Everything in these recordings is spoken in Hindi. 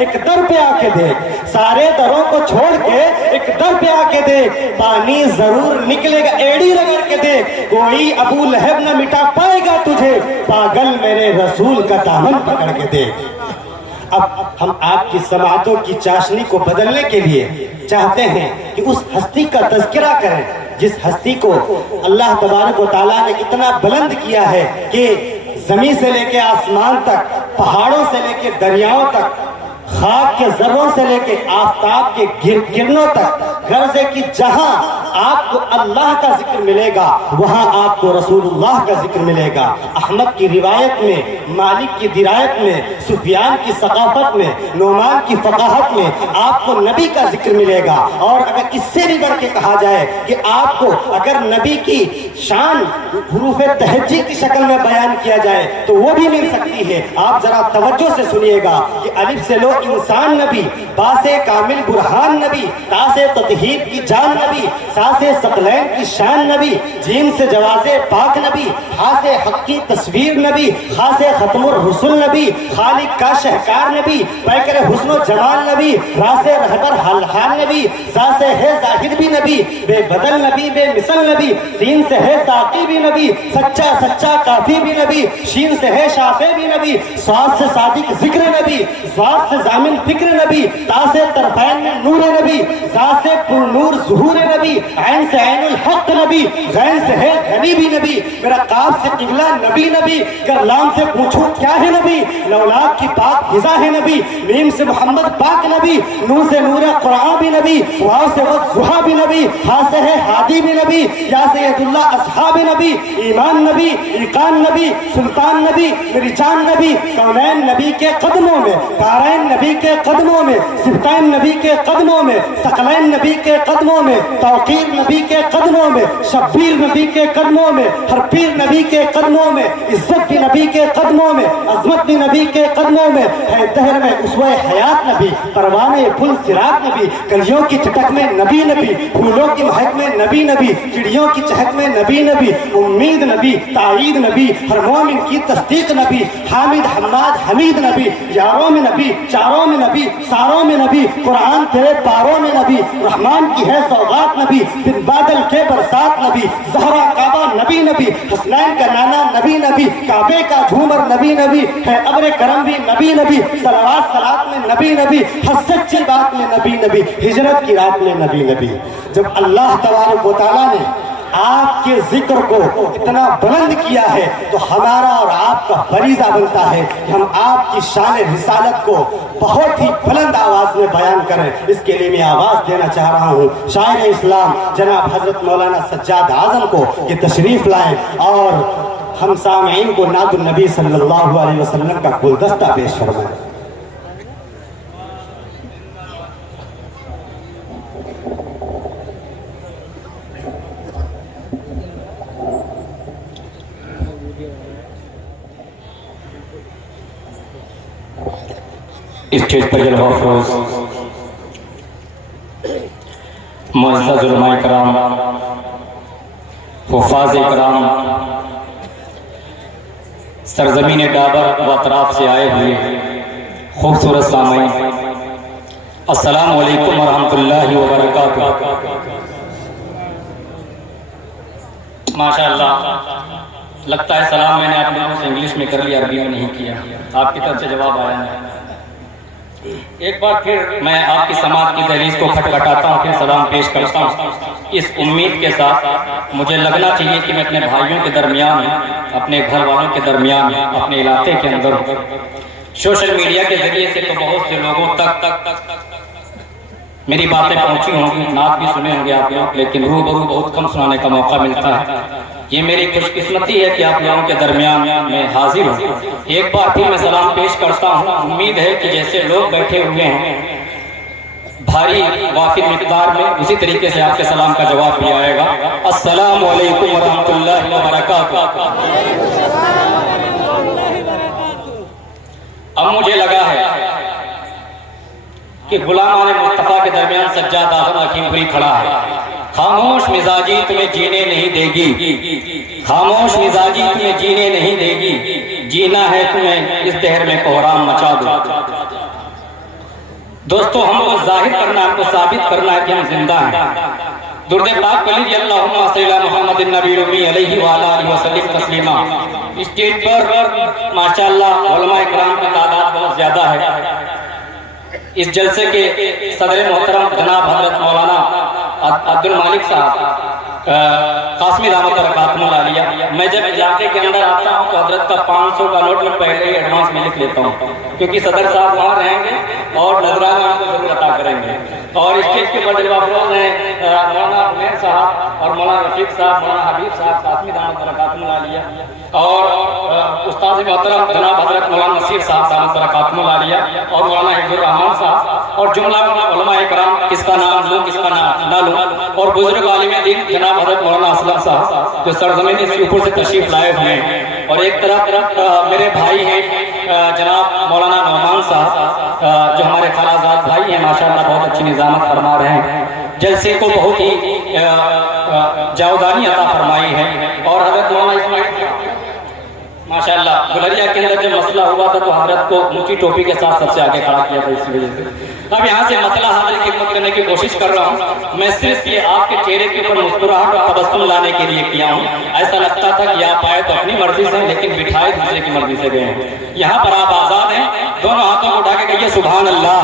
एक दर पे आके देख, सारे दरों को छोड़ के एक दर पे आके देख, पानी जरूर निकलेगा, एड़ी रगड़ के देख, कोई अबू लहब न मिटा पाएगा तुझे, पागल मेरे रसूल का दामन पकड़ के देख। अब हम आपकी समातों की चाशनी को बदलने के लिए चाहते हैं कि उस हस्ती का तज़किरा करें जिस हस्ती को अल्लाह तबारक व तआला ने इतना बुलंद किया है कि जमीन से लेके आसमान तक, पहाड़ों से लेके दरियाओं तक, खाक के जर्रों से लेके आफताब के किरणों तक, गर्ज़े की जहां आपको अल्लाह का जिक्र मिलेगा वहां आपको रसूलुल्लाह का जिक्र मिलेगा। अहमद की रिवायत में, मालिक की दिरायत में, सुफियान की सकाफत में, नोमान की फकाहत में आपको नबी का जिक्र मिलेगा। और अगर इससे भी बढ़ के कहा जाए कि आपको अगर नबी की शान हुरूफ तहज्जी की शक्ल में बयान किया जाए तो वो भी मिल सकती है। आप जरा तवज्जो से सुनिएगा कि अलिफ से लो इंसान नबी, बा से कामिल बुरहान नबी, ता से ततहीर की जान नबी, सा से सकलैन की शान नबी, जीम से जवाज़े पाक नबी, हा से हक की तस्वीर नबी, खा से खत्मुर हुस्न नबी, खालिक का शहकार नबी, पैकर हुस्न जमाल नबी, रा से रहबर हाल नबी, सा से है जाहिद भी नबी, बेबदल नबी, बेमिसल नबी, सीन से है साकी भी नबी, सच्चा सच्चा काफी भी नबी, शीन से है शाफे भी नबी, स्वाद से सादिक जिक्र नबी, स्वाद से जामिन फिक्र नबी, ता से तरफैन में नूर नबी, जा से पुरनूर ज़ुहूर नबी, ऐन से ऐनुल हक नबी, गैन से है गनी भी नबी, मेरा काफ से किबला नबी नबी, कर लाम से पूछूं क्या है नबी, लौलाद की पाक हिजा है नबी, मीम से मोहम्मद पाक नबी, नून से नूर कुरान भी नबी, वाव से वज़ुहा भी नबी, हा से है हादी भी नबी, या से यदुल्ला असहाब नबी, ईमान नबी, ईकान नबी, सुल्तान नबी, मेरी जान नबी, कौनैन नबी के कदमों में, बारैन नबी के कदमों में, सिब्तैन नबी के कदमों में, सकलैन नबी के कदमों में, तौकीर नबी के कदमों में, शब्बीर नबी के कदमों में, हरपीर नबी के कदमों में, इज्जत की नबी के कदमों में, अजमत की नबी के कदमों में, है दहर में उसवे हयात नबी, परवाने फुल सिरात नबी, कलियों की चटक में नबी नबी, फूलों की महक में नबी नबी, चिड़ियों की चहक में नबी नबी, उम्मीद नबी, ताईद नबी, हर मोमिन की तस्दीक नबी, हामिद हम्माद हमीद नबी, यारों में नबी, चारों में नबी, सारों में नबी, कुरान तेरे पारों में नबी, रहमान की है सौगात नबी, बिन बादल के बरसात नबी, ज़हरा काबा नबी नबी, हसनैन का नाना नबी नबी, काबे का झूमर नबी नबी, है अब्र करम भी नबी नबी, सलावात सलात में नबी नबी, हर सच्ची बात में नबी नबी, हिजरत की रात में नबी नबी। जब अल्लाह तबारक व तआला ने आपके जिक्र को इतना बुलंद किया है तो हमारा और आपका फरीजा बनता है कि हम आपकी शान रिसालत को बहुत ही बुलंद आवाज में बयान करें। इसके लिए मैं आवाज देना चाह रहा हूँ शायर इस्लाम जनाब हजरत मौलाना सज्जाद आजम को कि तशरीफ लाएं और हम सामीन को नादुन नबी सल्लल्लाहु अलैहि वसल्लम का गुलदस्ता पेश फरमाएं। स्टेज पर जलवाफरोज मुअज़्ज़ज़ उलमा इकराम, हुफ़ाज़ इकराम, सरज़मीन डाबर व अतराफ से आए हुए खूबसूरत सामईन, अस्सलामु अलैकुम व रहमतुल्लाहि व बरकातुहू। माशाअल्लाह, लगता है सलाम मैंने आप लोगों से इंग्लिश में कर लिया, अरबी में नहीं किया। आपकी तरफ से जवाब आया नहीं। एक बार फिर मैं आपकी समाज की दहलीज को खटखटाता हूँ, फिर सलाम पेश करता हूँ इस उम्मीद के साथ मुझे लगना चाहिए कि मैं अपने भाइयों के दरमियान, अपने घर वालों के दरमियान, अपने इलाके के अंदर, सोशल मीडिया के जरिए से तो बहुत से लोगों तक मेरी बातें पहुंची होंगी, नात भी सुने होंगे आप लोग, लेकिन रूबरू बहुत कम सुनाने का मौका मिलता है। ये मेरी खुशकिस्मती है कि आप लोगों के दरमियान में हाजिर हूँ। एक बार फिर मैं सलाम पेश करता हूँ। उम्मीद है कि जैसे लोग बैठे हुए हैं भारी वाफिर मिकदार में, उसी तरीके से आपके सलाम का जवाब भी आएगा। अस्सलामु अलैकुम व रहमतुल्लाहि व बरकातुहू। अब मुझे लगा है कि गुलामान मुस्तफा के दरमियान सज्जाद आज़म लखीमपुरी खड़ा है। खामोश मिजाजी तुम्हें जीने नहीं देगी, खामोश मिजाजी तुम्हें जीने नहीं देगी, जीना है तुम्हें इस दहर में कोहराम मचा दो। दोस्तों हमको जाहिर करना, हमको साबित करना है कि हम जिंदा हैं। दुर्द पाक कली अल्लाहुम्मा सल्ली अला मुहम्मदिन नबील उम्मी अलैहि व आला alihi वसल्लम तस्लीमा। स्टेज पर माशाअल्लाह उलमा इकराम की तादाद बहुत ज्यादा है। इस जलसे के सदर मोहतरम जनाब हजरत मौलाना अब्दुल मालिक साहब कासमी दामत बरकातुहुल आलिया। मैं जब इलाके के अंदर आता हूँ तो हजरत का 500 का नोट मैं पहले ही एडवांस में लिख लेता हूँ, क्योंकि सदर साहब वहाँ रहेंगे और नजराना हमको जरूर अता करेंगे। और स्टेज के ऊपर जब अफरोज हैं मौलाना उमैर साहब और मौलाना रफीक साहब, मौलाना हबीब साहब कासमी दामत बरकातुहुल आलिया और उस्ताद मोहतरम जनाब हजरत मौलाना नसीर साहब दामत बरकातुहुल आलिया और मौलाना हिफ्जुर रहमान साहब और जुमला उलमा इकराम, किसका नाम लूँ किसका नाम ना लूँ, और बुजुर्ग आलिम दीन जनाब हजरत मौलाना असलम साहब जो सरजमीन इसके ऊपर से तशरीफ लाए हुए हैं। और एक तरफ मेरे भाई हैं जनाब मौलाना नौमान साहब जो हमारे खालाजाद भाई हैं, माशाअल्लाह बहुत अच्छी निजामत फरमा रहे हैं। जलसे को बहुत ही जावदानी अता फरमाई है। और हजरत मौलाना इस्माइल माशाअल्लाह गुलरिया के अंदर जब मसला हुआ था तो हजरत को ऊंची टोपी के साथ सबसे आगे खड़ा किया था, इसी वजह से अब यहाँ से मसला हाजिर खिदमत करने की कोशिश कर रहा हूँ। मैं सिर्फ ये आपके चेहरे के ऊपर मुस्कुराहट और तबस्सुम लाने के लिए किया हूँ। ऐसा लगता था कि आप आए तो अपनी मर्जी से, लेकिन बिठाए दूसरे की मर्जी से गए हैं। यहाँ पर आप आजाद हैं, दोनों हाथों को उठा के कहिए सुभान अल्लाह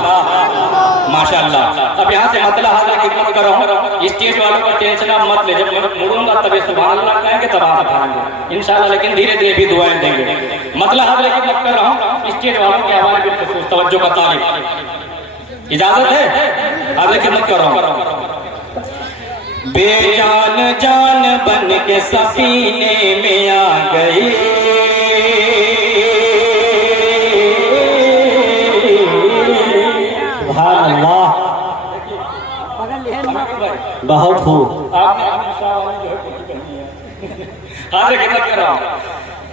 माशाअल्लाह। अब यहाँ से मसला हाजिर खिदमत कर रहा हूँ। स्टेज वालों का टेंशन आप मत ले, जब मुड़ूंगा तभी सुभान अल्लाह कहेंगे तब आप उठाएंगे इंशाअल्लाह, लेकिन धीरे धीरे भी दुआएं देंगे। मतलब हाजिर खिदमत कर रहा हूँ, स्टेज वालों की आवाज बिल्कुल तवज्जो का तारीफ, इजाजत है? हाजिर खिदमत कर रहा हूँ। बेजान जान बन के सफीने में आ गई, सुभान अल्लाह, बहुत खूब। हाजिर खिदमत कर रहा हूँ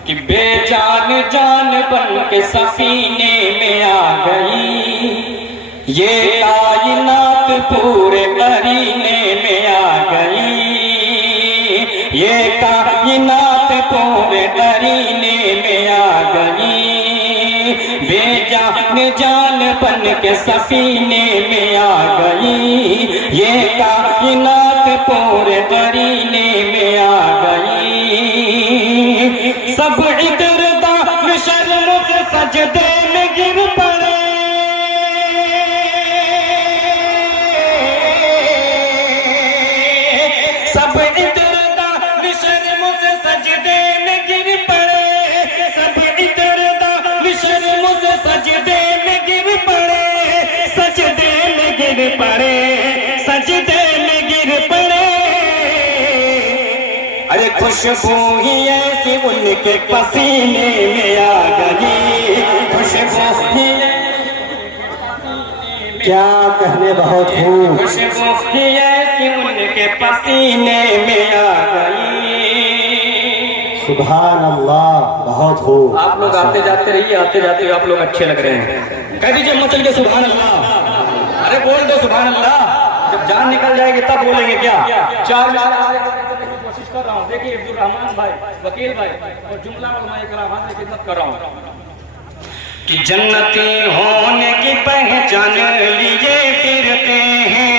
कि बेजान जान बन के सफीने में आ गई, ये कायनात पूरे करीने में आ गई, ये कायनात पूरे करीने में आ गई, बेजान जान बन के सफीने में आ गई, ये कायनात पूरे करीने में आ गई। सब इतरदा शर्म से सजदे में गिर पड़े, सब इतरदा शर्म से सजदे में गिर पड़े, सब इतरदा शर्म से सजदे में गिर पड़े, सजदे में गिर पड़े, सजदे में गिर पड़े। अरे खुशबू ही ऐसी उनके पसीने में आ गई, खुशबू ही क्या कहने, बहुत खूब। खुशबू ही ऐसी उनके पसीने में आ गई। सुभान अल्लाह, बहुत खूब। आप लोग आते जाते रहिए, आते जाते आप लोग अच्छे लग रहे हैं। कह दीजिए मचल के सुभान अल्लाह, अरे बोल दो सुभान अल्लाह। जब जान निकल जाएगी तब बोलेंगे क्या? चार कोशिश कर रहा हूँ। देखिए अब्दुल रहमान भाई, वकील भाई और जुमला उलमा इकराम की खिदमत कर रहा हूँ कि जन्नती होने की पहचान लिए फिरते हैं।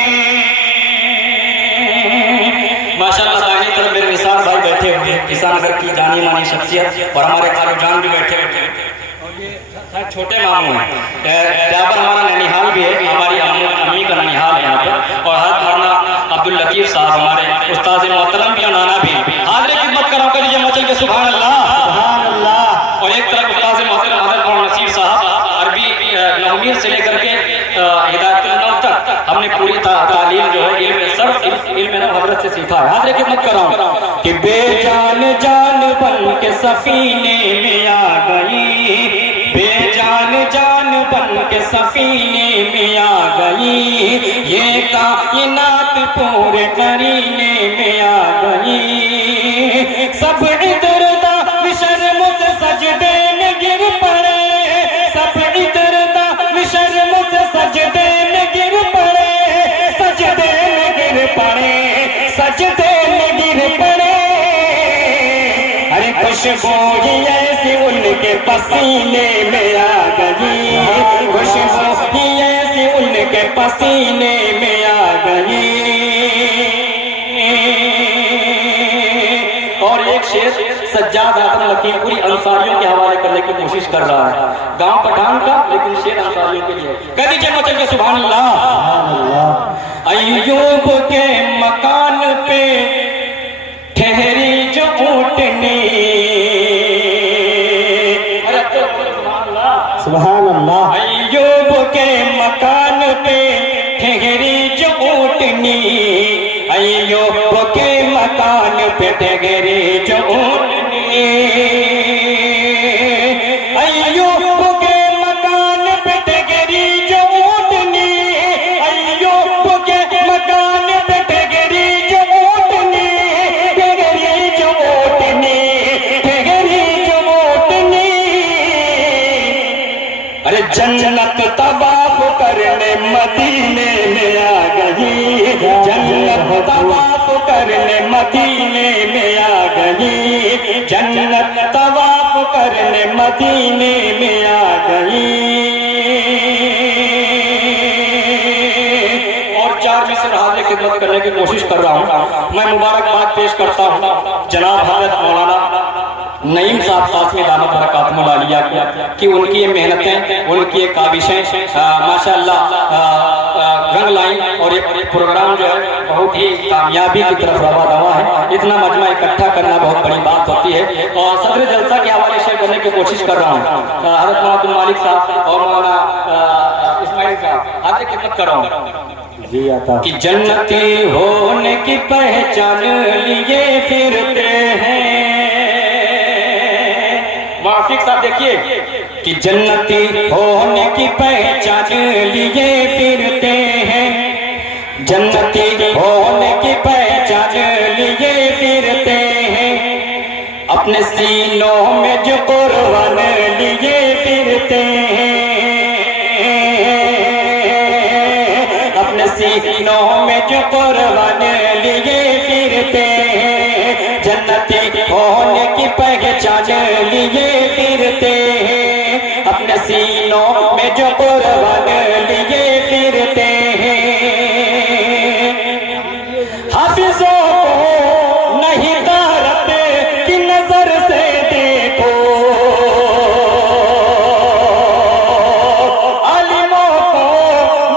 माशाअल्लाह दाहिनी तरफ मेरे निसार भाई बैठे हुए, किसान घर की जानी मानी शख्सियत, और हमारे खालू जान भी बैठे हुए हैं। छोटे मामू हैं, ड्राइवर हमारा ननिहाल भी है, हमारी अम्मी का ननिहाल है यहाँ पे, और हज़रत मौलाना अब्दुल लतीफ साहब हमारे उस्ताद मोहतरम भी और नाना भी। हाजिर खिदमत कराओ, करिए मचल के सुभान अल्लाह, सुभान अल्लाह। और एक तरफ उस्ताद मोहतरम हज़रत मौलाना नसीर साहब अरबी नौमीर से लेकर के हिदायतुल तक हमने पूरी तालीम जो है इल्म हजरत से सीखा है। हाजिर खिदमत कराओ कि बेजान जान बन के सफीने में आ गई, बेजान जान बन के सफीने में आ गई, ये कायनात पूरे करीने में आ गई। सब इतरदा शर्म से सजदे में गिर पड़े, सब इतरदा शर्म से सजदे में गिर पड़े, सजदे में गिर पड़े, सजदे में गिर पड़े। अरे खुशबू ही ऐसी उनके पसीने में आ गई, खुशबू ही ऐसी उनके के पसीने में आ गई। और एक शेर सज्जाद आदम लखीमपुरी अंसारियों के हवाले करने की कोशिश कर रहा है, गांव पठान का लेकिन शेर अंसारियों के लिए। कह दीजिए मचल के सुभान अल्लाह। अय्यूब के मकान पे ठहरी जो ऊँटनी, सुभान अल्लाह। अय्यूब के मकान पे ठहरी जो ऊँटनी, अय्यूब के मकान पे ठहरी जो ऊँटनी, अय्यूब के मकान पे ठहरी जो ऊँटनी, अय्यूब के मकान पे ठहरी जो ऊँटनी, ठहरी जो ऊँटनी, ठहरी जो ऊँटनी। अरे जन्नत तवाफ करने मदीने में आ गई, जन्नत तवाफ करने मदीने में आ गई, जन्नत तवाफ करने मदीने में आ गई। और चार मिसर हाजिर खिदमत करने की कोशिश कर रहा हूँ। मैं मुबारकबाद पेश करता हूँ जनाब हजरत मौलाना नईम साहब सासमी दामत बरकातुहुल आलिया कि उनकी ये मेहनतें, उनकी ये काविशें माशाअल्लाह रंग लाई और ये प्रोग्राम जो है बहुत ही कामयाबी की तरफ रवा दवा है। इतना मजमा इकट्ठा करना बहुत बड़ी बात होती है। और सदर जलसा के हवाले शेयर करने की कोशिश कर रहा हूँ। हजरत मोहम्मद मालिक साहब और मौलाना इस्माइल साहब आगे खिदमत कर रहा हूँ जी आता कि जन्नती होने की पहचान लिए फिरते हैं। वाफिक साहब देखिए कि जन्नती होने की पहचान लिए फिरते हैं, जन्नती होने की पहचान लिए फिरते हैं, अपने सीनों में जो कुर्बान लिए फिरते हैं, अपने सीनों में जो कुर्बान लिए फिरते हैं, जन्नती होने की पहचान लिए फिरते हैं, अपने सीनों में जो कुर्बान लिए फिरते हैं। हाफिजों को नहीं तारत की नजर से देखो, आलिमों को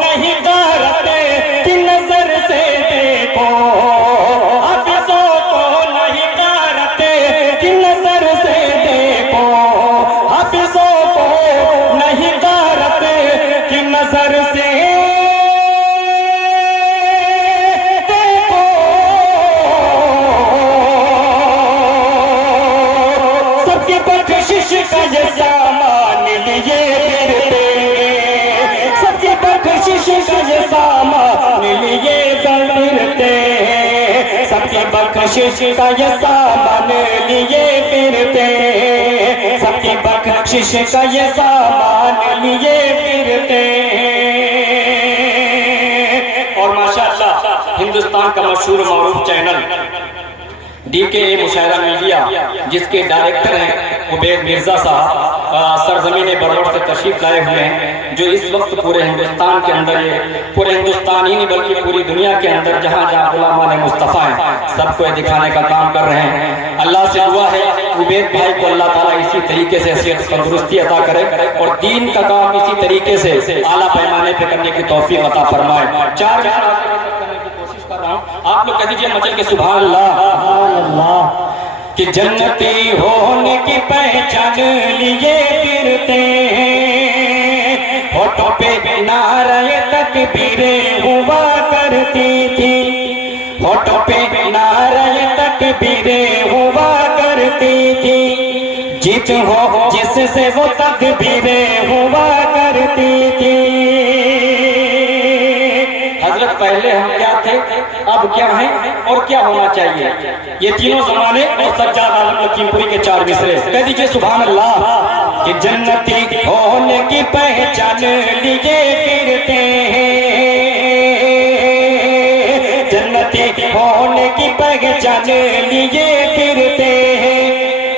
नहीं तारत की नजर से देखो, हाफिजों को नहीं तारत की नजर से देखो, हाफिजों को नहीं तारत की नजर से देखो, सबकी बख्शिश का ये सामान लिए फिरते हैं, सबकी बख्शिश का ये सामान लिए फिरते हैं, सबकी बख्शिश का ये सामान लिए फिरते हैं, सबकी बख्शिश का ये सामान लिए फिरते हैं। और माशाअल्लाह हिंदुस्तान का मशहूर मारूफ चैनल DK मुशायरा मीडिया जिसके डायरेक्टर हैं उबैद मिर्जा साहब सरजमीन बरौर से तशरीफ लाए हुए हैं, जो इस वक्त पूरे हिंदुस्तान के अंदर, ये पूरे हिंदुस्तान ही नहीं बल्कि पूरी दुनिया के अंदर जहाँ जहाँ गुलामान मुस्तफ़ा हैं सबको दिखाने का काम कर रहे हैं। अल्लाह से दुआ है उबैद भाई को अल्लाह ताला इसी तरीके से सेहत तंदुरुस्ती अता करे और दीन का काम इसी तरीके से आला पैमाने पे करने की तौफीक अता फरमाए। चार कर रहा हूँ, आप लोग कह दीजिए मचल के सुभान अल्लाह। कि जन्नती होने की पहचान लिए फिरते हैं, होठों पे नारे तकबीरें हुआ करती थी, होठों पे नारे तकबीरें हुआ करती थी, जीत हो जिससे वो तकबीरें हुआ करती थी। हजरत पहले हम क्या थे, अब क्या हैं और क्या होना चाहिए, ये तीनों जमाने और सज्जाद आलम लखीमपुरी के चार मिसरे। कह दीजिए सुभान अल्लाह। कि जन्नती होने की पहचान लिए फिरते हैं, जन्नती होने की पहचान लिए फिरते हैं,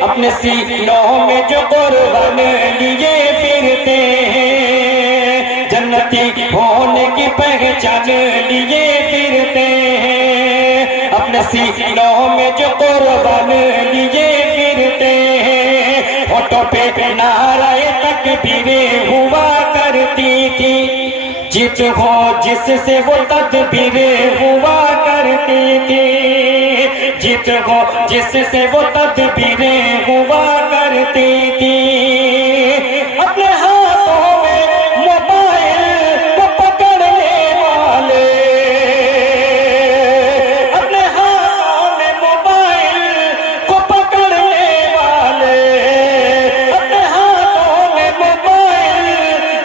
अपने सीनों में जो कुर्बान लिए फिरते हैं, जन्नत जन्नती होने की पहचान लिए फिरते हैं, अपने सीनों में जो कुर्बान लिए फिरते हैं। होठों पे नाराए तकबीरें हुआ करती थी, जित हो जिससे वो तदबीरें हुआ करती थी, जित हो जिससे वो तदबीरें हुआ करती थी। अपने हाथों में मोबाइल को पकड़ने वाले, अपने हाथों में मोबाइल को पकड़ने वाले, अपने हाथों में मोबाइल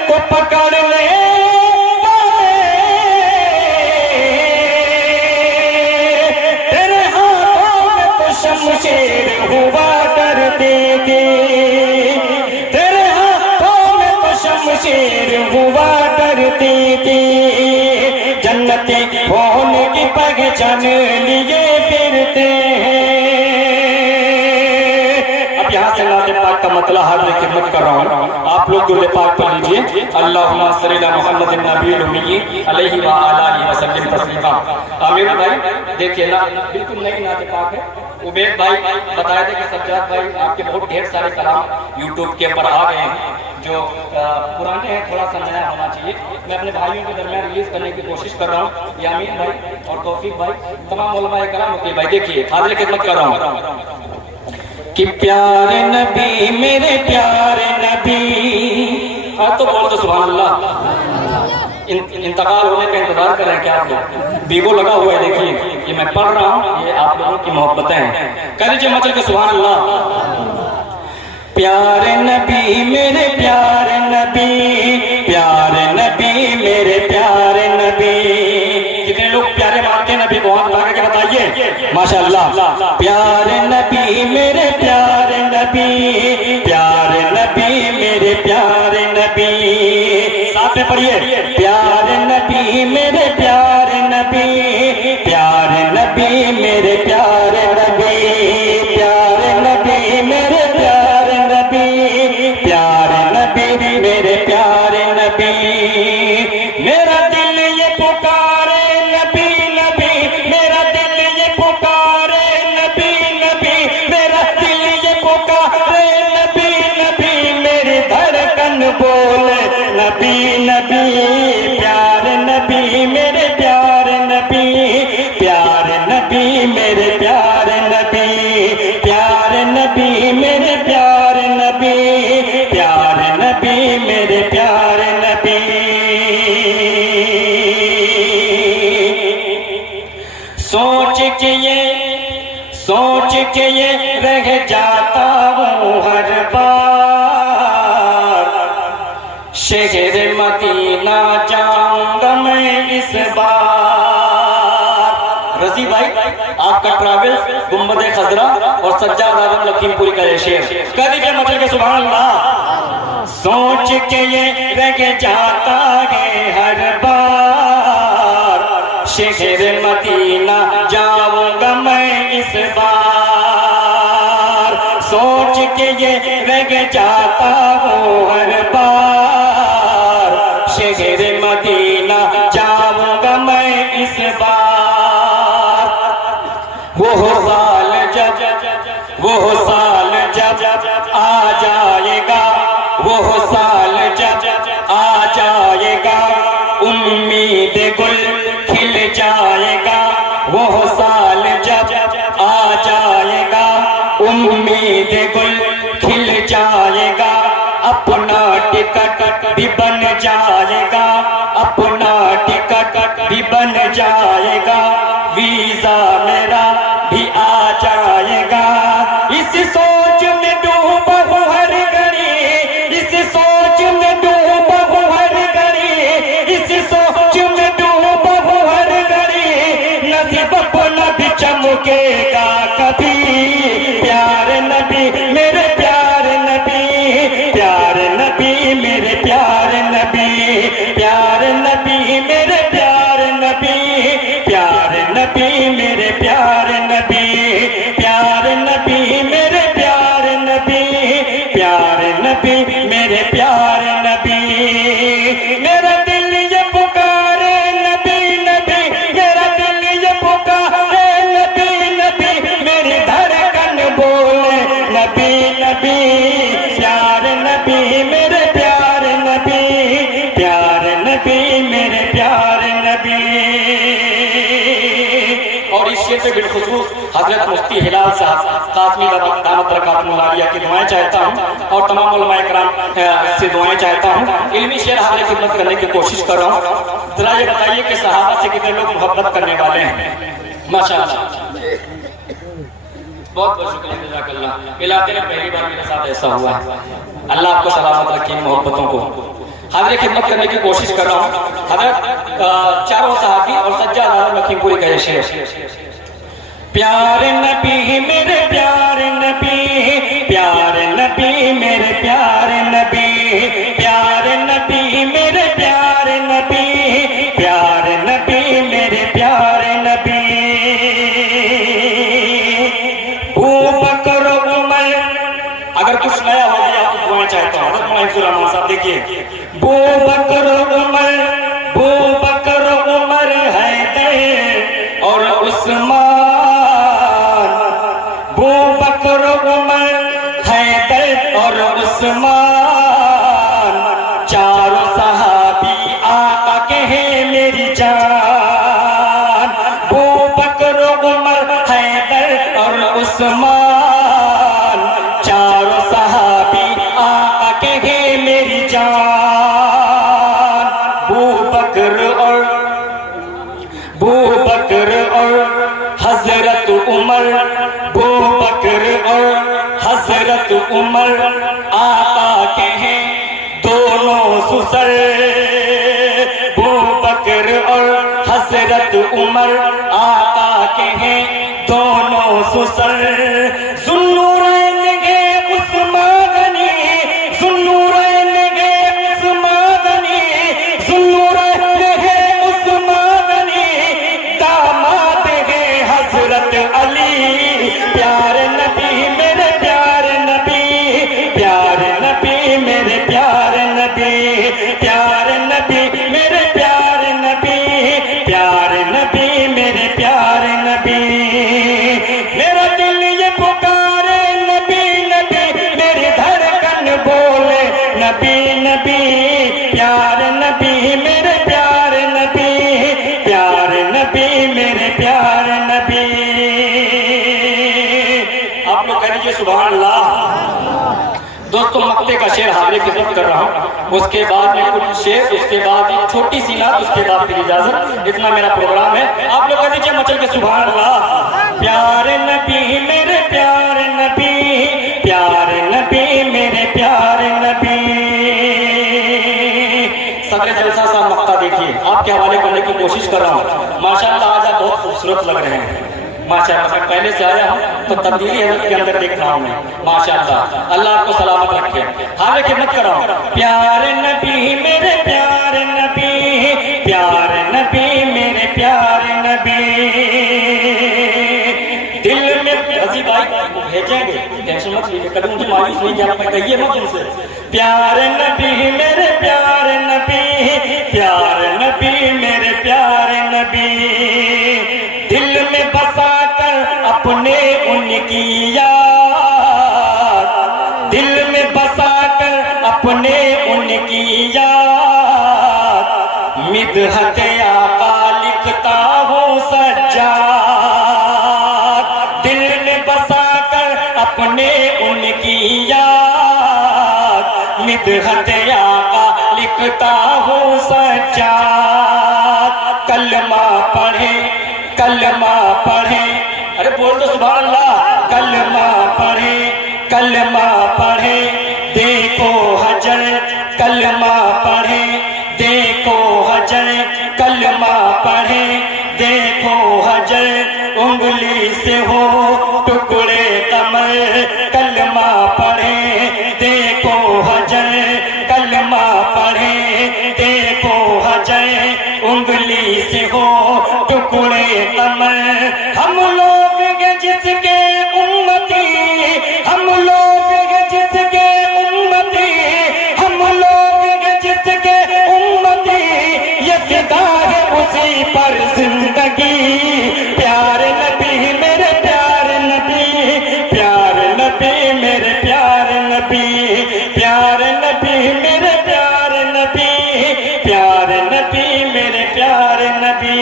को पकड़ने शमशेर हुआ करते थे, तेरे हाथों में तो शमशेर हुआ करते थे। जन्नती होने की पहचान लिए फिरते हैं। अब यहाँ से नाते पाक का मतलब हाजिर खिदमत कर रहा हूँ, आप लोग दुरूद पाक पढ़ लीजिए। अल्लाहुम्मा सल्ली अला मुहम्मदिन नबील उम्मी अलैहि व आलिहि व सल्लिम तस्लीमा। आमिर भाई देखिए ना, बिल्कुल नई नाते पाक है। उबैद भाई बताए थे कि सज्जाद भाई आपके बहुत ढेर सारे कलाम यूट्यूब के ऊपर आ गए हैं, जो पुराने हैं, थोड़ा सा नया होना चाहिए। मैं अपने भाइयों के दरमियान रिलीज करने की कोशिश कर रहा हूँ। यामीन भाई और तौफीक भाई, तमाम उलमाए कराम के भाई देखिए हाजिर खिदमत कर रहा हूँ कि प्यारे नबी मेरे प्यारे नबी। हाँ तो बोल दो सुभान अल्लाह। इंतकाल होने का इंतजार कर रहे हैं क्या आप लोग? बीगो लगा हुआ है, देखिए ये मैं पढ़ रहा हूँ, ये आप लोगों की मोहब्बतें हैं। कह दीजिए मचल के सुभान अल्लाह। प्यारे नबी मेरे प्यारे नबी, प्यारे नबी मेरे प्यारे नबी। कितने लोग प्यारे मानते हैं नबी को? हाथ उठा के बताइए माशाअल्लाह। प्यारे नबी मेरे प्यारे नबी, प्यारे नबी मेरे प्यारे नबी। साथ में पढ़िए, प्यारे नबी मेरे प्यारे नबी, प्यारे नबी मेरे प्यारे नबी, प्यारे नबी मेरे प्यारे नबी, प्यारे नबी मेरे प्यारे नबी। मेरा दिल ये पुकारे नबी नबी, मेरा दिल ये पुकारे नबी नबी, मेरा दिल ये पुकारे नबी नबी, मेरी धड़कन बोले नबी नबी। प्यारे नबी मेरे प्यारे नबी, प्यारे नबी मेरे प्यारे नबी, प्यारे नबी मेरे प्यारे नबी, प्यारे नबी मेरे प्यारे नबी। सोच के ये रह जाता हूँ हर बार, शहर मदीना जाऊंगा मैं इस बार। रजी भाई आपका ट्रैवल गुम्बद खजरा और सज्जाद आजम लखीमपुरी का शेर कह दीजिए मचल के सुभान अल्लाह। सोच के ये रह जाता है हर बार, शहर मदीना जाऊंगा मैं इस बार। सोच के ये रह जाता हूँ हर बार, शहर मदीना जाऊंगा मैं इस बार। वो साल जब आ जाएगा, वो साल जब आ जाएगा, उम्मीद गुल खिल जाएगा। वो साल जब आ जाएगा, उम्मीद गुल खिल जाएगा। अपना टिकट भी बन जाएगा, अपना टिकट भी बन जाएगा। वीजा मेरा भी आ जाएगा। इस सोच में डूबा हूँ हर घड़ी, इस सोच में डूबा हूँ हर घड़ी, इस सोच में डूबा हूँ हर घड़ी। नसीब अपना भी चमकेगा कभी। प्यारे नबी मेरे प्यारे नबी, प्यारे नबी मेरे प्यारे नबी, प्यारे नबी मेरे प्यारे नबी, प्यारे नबी मेरे प्यारे नबी, प्यारे नबी मेरे प्यारे नबी, प्यारे नबी मेरे प्यारे नबी। मेरा दिल हजरत मुफ्ती हिलाल साहब कासमी दामत बरकातुहू आलिया की दुआएं चाहता हूँ और तमाम उलमा इकराम से दुआएं चाहता हूँ। इल्मी शेर हाजिर खिदमत करने की कोशिश कर रहा हूँ। जरा ये बताइए कि सहाबा से कितने लोग मोहब्बत करने वाले हैं? माशाअल्लाह, बहुत बहुत शुक्रिया, जज़ाकल्लाह। इलाके में पहली बार मेरे साथ ऐसा हुआ है। अल्लाह आपको सलामत रखे मोहब्बतों को। हाजिर खिदमत करने की कोशिश कर रहा हूँ। हजरत चारों सहाबी और सज्जाद आलम लखीमपुरी का ये शेर। प्यारे नबी मेरे प्यारे नबी, प्यारे नबी मेरे प्यारे नबी, प्यारे नबी मेरे प्यारे नबी, प्यारे नबी मेरे प्यारे नबी। बकर उमर, अगर कुछ नया हो गया आपको दुआएं चाहता हूँ। हजरत साहब देखिए, बू बकर उमर, बू बकर उमर हैदर और उस्मान, बू बकर उमर हैदर और उस्मान, चारों सहाबी आका के हैं मेरी जान। बू बकर उमर हैदर और उस्मान, चारों सहाबी आका के हैं मेरी जान। बू बकर और हजरत उमर, बू बकर और हजरत उमर आका के हैं दोनों सुसर। बू बकर और हजरत उमर आका के हैं दोनों सुसर। जुन्नूरैन गे उस्मान गनी, जुन्नूरैन गे उस्मान गनी, जुन्नूरैन गे उस्मान गनी, दामाद गे हजरत अली। प्यारे नबी मेरे प्यारे नबी, प्यारे नबी मेरे प्यारे नबी, प्यारे नबी मेरे प्यारे नबी, प्यारे नबी मेरे प्यारे नबी। मेरा दिल ये पुकारे नबी नबी, मेरी धड़कन बोले नबी नबी, प्यारे नबी मेरे प्यारे नबी, प्यारे नबी मेरे प्यारे नबी। आप लोग कह लीजिए सुभान अल्लाह। दोस्तों मक्ते का शेर हाजिर खिदमत कर रहा हूँ, उसके बाद में कुछ शेर, उसके बाद एक छोटी सी नात, उसके बाद फिर इजाजत। इतना मेरा प्रोग्राम है। आप लोग कह दीजिए मचल के सुभान अल्लाह। प्यारे नबी मेरे प्यारे नबी, प्यारे नबी मेरे प्यारे नबी। सदर जलसा साहब मक्ता देखिए, आपके हवाले करने की कोशिश कर रहा हूँ। माशाअल्लाह आज आप बहुत खूबसूरत लग रहे हैं। माशाअल्लाह मैं पहले से आया हूँ तो तब्दीली हजरत के अंदर देख रहा हूँ मैं। माशाअल्लाह, अल्लाह आपको सलामत रखे। हाजिर खिदमत कर रहा हूँ। प्यारे नबी मेरे प्यारे नबी, प्यारे नबी मेरे प्यारे नबी। दिल में रजी भाई भेजेंगे, टेंशन मत लीजिए, कभी मुझे मायूस नहीं किया, कहिए मत उनसे। प्यारे नबी मेरे प्यारे नबी, प्यारे नबी मेरे प्यारे नबी। दिल में बसा कर अपने उनकी याद, दिल में बसा कर अपने उनकी याद, मिदहत आका लिखता हूँ सज्जाद। दिल में बसा कर अपने उनकी याद, मिदहत आका लिखता हूँ सज्जाद। कलमा पढ़े, कलमा पढ़े, अरे बोल दो सुभान अल्लाह। कलमा पढ़े, कलमा पढ़े, देखो हजर, कलमा पढ़े, देखो हजर, कलमा पढ़े, देखो हजर, उंगली से हो टुकड़े कमर। कलमा पढ़े, देखो हजर, कलमा पढ़े, देखो हजर, उंगली से हो टुकड़े कमर। हम लोग हैं जिसके उम्मती, हम लोग हैं जिसके उम्मती, हम लोग हैं जिसके उम्मती, ये फिदा है उसी पर जिंदगी। प्यारे नबी मेरे प्यारे नबी, प्यारे नबी मेरे प्यारे नबी, प्यारे नबी मेरे प्यारे नबी, प्यारे नबी मेरे प्यारे नबी।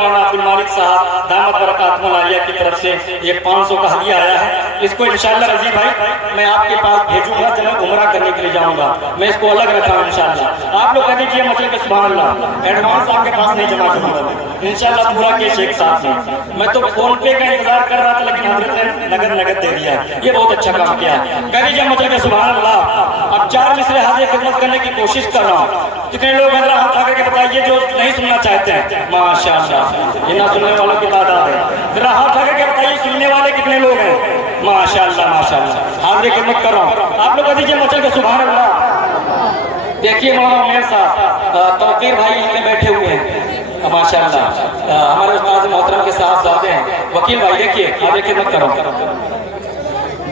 मौलाना अब्दुल मालिक साहब दामद बरकातुहुल आलिया की तरफ से ये 500 का हदिया आया है। इसको इंशाअल्लाह रजी भाई मैं आपके पास भेजूंगा जब मैं उम्रा करने के लिए जाऊंगा, मैं इसको अलग रखा हूँ इंशाअल्लाह। आप लोग कह दीजिए मतलब कि सुभान अल्लाह, एडवांस आपके पास नहीं जमा करूंगा इंशाअल्लाह, पूरा कैश एक साथ में। मैं तो फोन पे का इंतजार कर रहा था लेकिन हजरत ने नगद दे दिया, ये बहुत अच्छा काम किया। कह दीजिए मतलब कि सुभान अल्लाह। अब 4 मिसरे हाजिर खिदमत करने की कोशिश कर रहा हूँ। कितने लोग हैं हाथ उठा करके बताइए जो नहीं सुनना चाहते हैं? माशाअल्लाह, ये ना सुनने वालों की तादाद है। जरा हाथ उठा करके बताइए सुनने वाले कितने लोग हैं? माशाअल्लाह माशाअल्लाह, हाजिर खिदमत कर रहा हूँ। आप लोग कह दीजिए मचल के सुभान अल्लाह। देखिए मौलाना उमैर साहब, तौकीर भाई यहाँ बैठे हुए हैं माशाअल्लाह, हमारे उस्ताद मोहतरम के साहबजादे हैं। वकील भाई देखिए हाजिर खिदमत करो।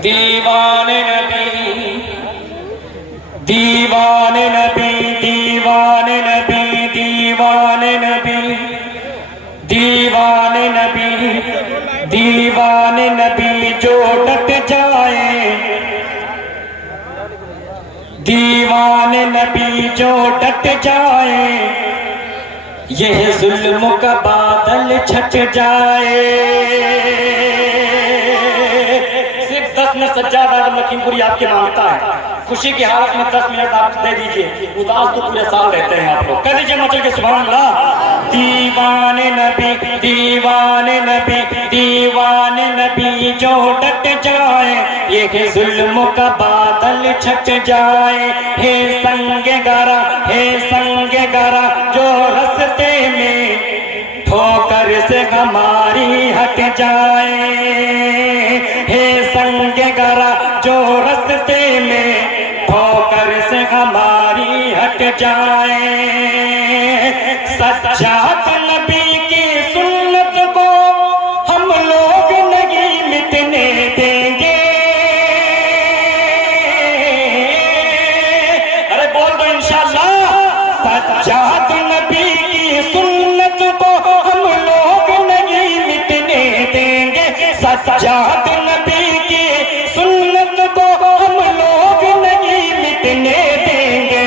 दीवाने नबी दीवाने नबी दीवाने नबी दीवाने नबी दीवाने नबी दीवाने नबी जो डट जाए, दीवाने नबी जो डट जाए, यह जुल्म का बादल छट जाए। सिर्फ 10 मिनट सज्जाद आजम लखीमपुरी आपके मांगता है, खुशी की हालत में 10 मिनट आप दे दीजिए, उदास तो पूरे साल रहते हैं आप लोग। कह दीजिए मचल के सुभान अल्लाह। दीवाने नबी दीवाने नबी दीवाने नबी जो डट जाए, ये जुल्म का बादल छट जाए। हे संगे गारा जो रस्ते में ठोकर से हमारी हट जाए। हे संगे गारा जो रस्ते में ठोकर से हमारी हट जाए। सज्जाद नबी की सुन्नत को हम लोग नहीं मिटने देंगे। अरे बोल दो इंशाअल्लाह। सज्जाद नबी की सुन्नत को हम लोग नहीं मिटने देंगे। सज्जाद नबी की सुन्नत को हम लोग नहीं मिटने देंगे।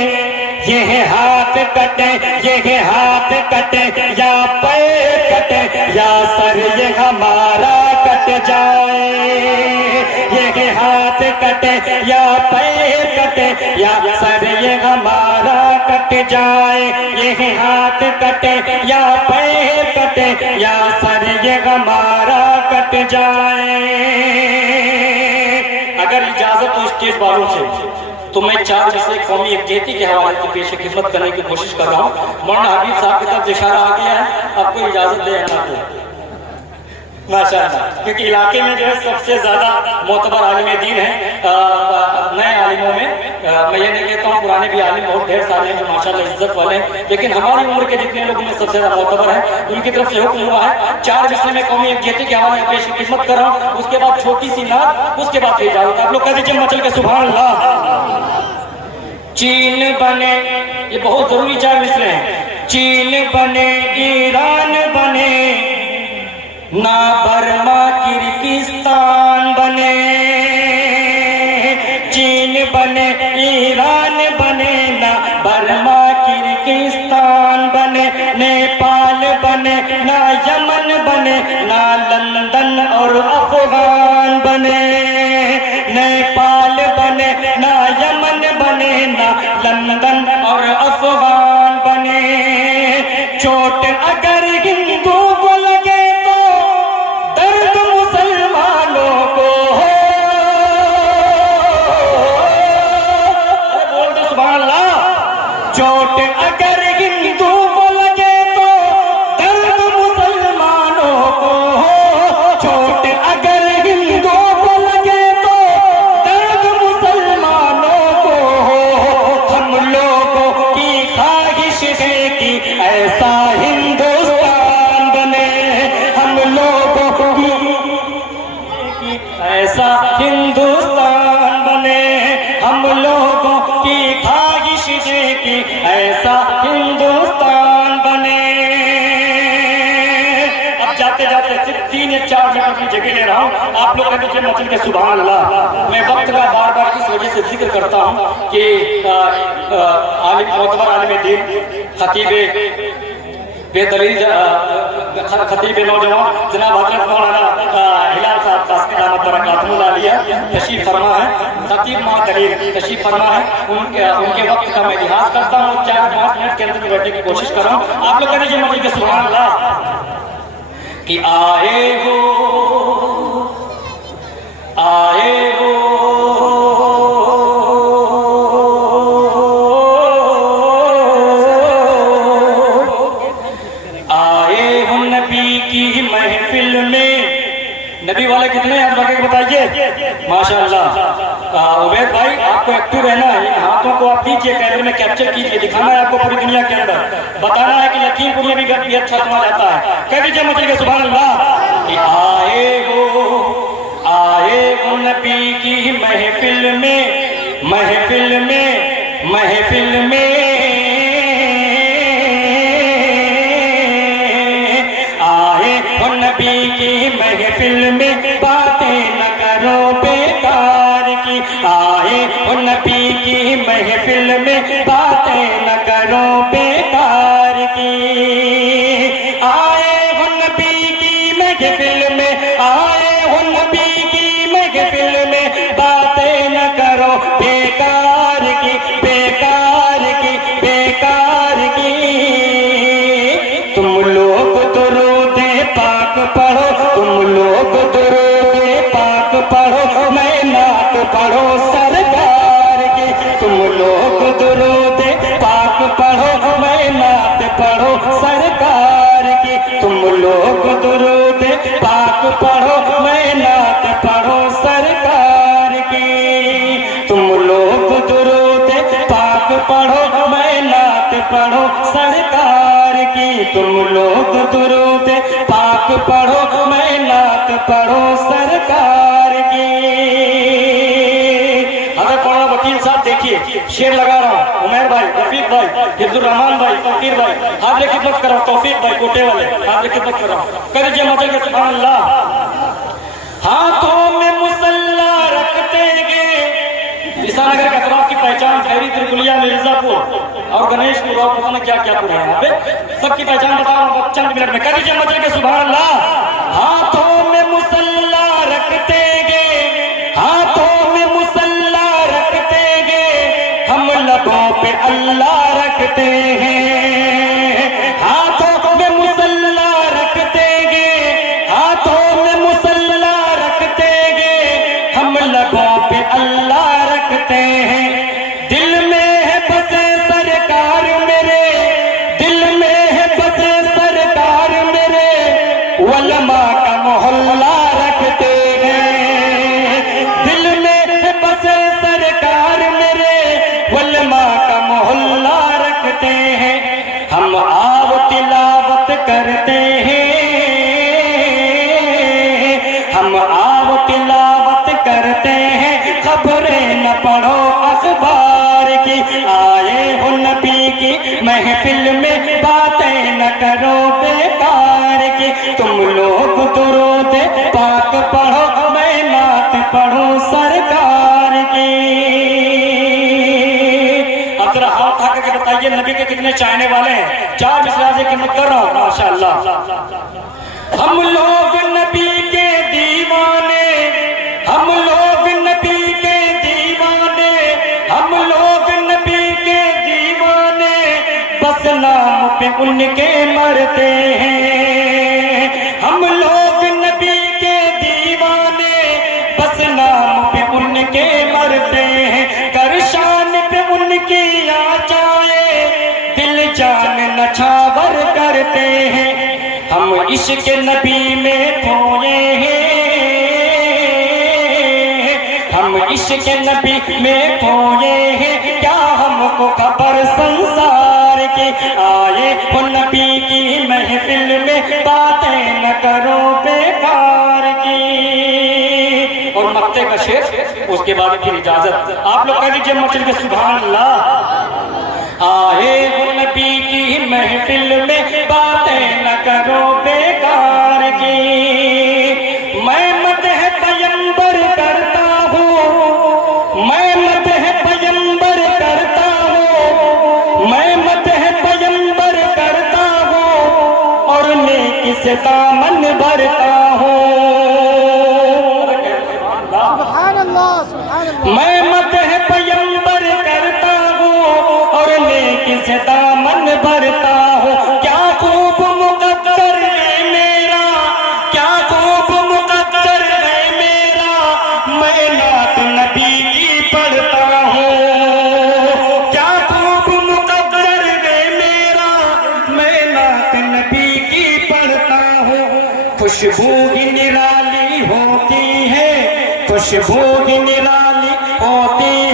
यह हाथ कटे या पैर कटे या सर ये हमारा कट जाए। यह हाथ कटे या पैर कटे या सर ये हमारा कट जाए। यह हाथ कटे या पैर कटे या सर ये हमारा कट जाए। अगर इजाजत हो स्टेज वालों से तो मैं 4 मिसरे कौमी यकजहती के हवाले से पेश खिदमत करने की कोशिश कर रहा हूँ। मौलाना हबीब साहब की तरफ से इशारा आ गया है, आपको इजाजत दे माशाअल्लाह, क्योंकि इलाके में जो है सबसे ज्यादा मोतबर आलिम दीन है। नए आलिमों में मैं ये नहीं कहता हूँ, पुराने भी आलिम बहुत ढेर सारे हैं जो माशाअल्लाह इज्जत वाले हैं, लेकिन हमारी उम्र के जितने लोग में सबसे ज्यादा मोतबर है उनकी तरफ से हुक्म हुआ है 4 मिसरे में कौमी यकजहती के हवाले से पेश खिदमत कर रहा हूँ। उसके बाद छोटी सी नात, उसके बाद फिर इजाजत। आप लोग कह दीजिए मचल के सुभान अल्लाह। चीन बने, ये बहुत जरूरी 4 मिसरे हैं। चीन बने ईरान बने, ना बर्मा किर्गिस्तान बने। चीन बने ईरान बने, ना बर्मा किर्गिस्तान बने। नेपाल बने, ना यमन बने, ना लंदन और अफगान बने। नेपाल बने, ना यमन बने, ना लंदन और अफगान बने। चोट अगर हिंदू को लगे तो दर्द मुसलमानों को हो। बोल दो सुभान अल्लाह। चोट अगर हिंदू को लगे तो दर्द मुसलमानों को हो। चोट अगर हिंदू को लगे तो दर्द मुसलमानों को हो। हम लोगों की ख्वाहिश है कि ऐसा हिंदुस्तान बने। हम लोगों की ऐसा हिंदुस्तान बने। हम लोगों की ख्वाहिश है कि ऐसा हिंदुस्तान बने। अब जाते जाते सिर्फ 3 या 4 मिनट की जगह ले रहा हूँ। आप लोग कह दीजिए मचल के सुभान अल्लाह। मैं वक्त का बार बार इस वजह से जिक्र करता हूँ कि आलिम मोतबर आलिम दीन खतीब बेदलील खतीब नौजवान जनाब हजरत मौलाना हिलाल साहब कासमी दामत बरकातहुल आलिया तशरीफ फरमा है, खतीब मां करीम तशरीफ फरमा है। उनके वक्त का मैं लिहाज करता हूँ, 4-5 मिनट के अंदर बैठने की कोशिश कर रहा हूँ। आप लोग कह मस्जिद के सुभान अल्लाह कि आए हो आए हो नबी वाले कितने हाथ लगे बताइए माशाअल्लाह। उबैद भाई आपको एक्टिव रहना है, इन हाथों को आप कीजिए, कैमरे में कैप्चर कीजिए, दिखाना है आपको पूरी दुनिया के अंदर, बताना है कि लखीमपुर में भी अच्छा समा जाता है। कह दीजिए मचल सुभान अल्लाह कि आए हो नबी की महफिल में महफिल में महफिल में नबी की महफिल में बातें न करो बेकार की। आए हो नबी की महफिल में बातें न करो बेकार की। आए हो नबी की महफिल में आए हो नबी की महफिल में बातें न करो बेकार की बेकार की बेकार की। तुम लोग पाक पढ़ो, तुम लोग दुरूद पाक पढ़ो, मैं नात पढ़ो सरकार की। तुम लोग दुरूद पाक पढ़ो, मैं नात पढ़ो सरकार की। तुम लोग दुरूद पाक पढ़ो, मैं नात पढ़ो सरकार की। तुम लोग दुरूद पाक पढ़ो, मैं नात पढ़ो सरकार की। तुम लोग दुरूद पाक पढ़ो, मैं नात पढ़ो सरकार की। अगर पढ़ो वकील साहब देखिए शेर लगा रहा हूँ, उमर भाई, रफीक भाई, हिफ्जुर रहमान भाई, तौकीर भाई, हाथ लेके खिदमत कर रहा हूँ, तौफीक भाई कोटे वाले हाथ लेके खिदमत कर रहा हूँ। कर दीजिए मचल के सुभान अल्लाह। हाथों में मुसल्ला रखते गे, ईसानगर के अतराफ की पहचान खैरी त्रिकुलिया मिर्जापुर और गणेशपुर और पता नहीं क्या क्या पूरा है यहाँ पे, सबकी पहचान बता रहा हूँ चंद मिनट में। कर दीजिए मचल के सुभान अल्लाह। हाथों में मुसल्ला रखते गे, हाथों में मुसल्ला रखते गे, हम लबों पे अल्लाह रखते हैं। हाथों में मुसल्ला रखते गे, हाथों में मुसल्ला रखते गे, हम लबों पे अल्लाह रखते हैं। दिल में है बसे सरकार मेरे, दिल में है बसे सरकार मेरे, उलमा का मोहल्ला रखते हैं। दिल में है बसे सरकार मेरे, उलमा का मोहल्ला रखते हैं। हम आओ तिलावत करते हैं, हम आओ तिलावत करते हैं, खबरें न पढ़ो अखबार की। आए हो नबी की महफिल में बातें न करो बेकार की। तुम लोग दुरूद पाक पढ़ो, मैं नात पढ़ो सरकार की। अब जरा हाथ उठा करके बताइए नबी के कितने चाहने वाले हैं। 4 मिसरा से खिदमत कर रहा हूँ माशाअल्लाह। हम लोग नबी के दीवाने, हम लोग नबी के दीवाने, हम लोग नबी के दीवाने, बस नाम पे उनके मरते हैं। हम लोग नबी के दीवाने, बस नाम पे उनके मरते हैं। कर शान पे उनकी आ जाए, दिल जान नछावर करते हैं। हम इश्क नबी में खोए हैं, हम इश्क नबी में खोए हैं, क्या हमको खबर संसार की। आए हो नबी की महफिल में बातें न करो बेकार की। और मक्ते का शेर, उसके बाद फिर इजाजत। आप लोग कह दीजिए मचल के सुभान अल्लाह। आए हो नबी की महफिल में बातें न करो बेकार की। मैं मदह पैगंबर करता हूँ, मैं मदह पैगंबर करता हूँ, मैं मदह पैगंबर करता हूँ, और नेकी से से दामन भरता हूँ। मैं मदह पैगंबर करता हूँ और नेकी से दामन भरता हूँ। क्या खूब मुकद्दर है मेरा, क्या खूब मुकद्दर है मेरा, मैं नात नबी की पढ़ता हूँ। क्या खूब मुकद्दर है मेरा, मैं नात नबी की पढ़ता हूँ। खुशबू ही निराली होती है, खुशबू ही निराली होती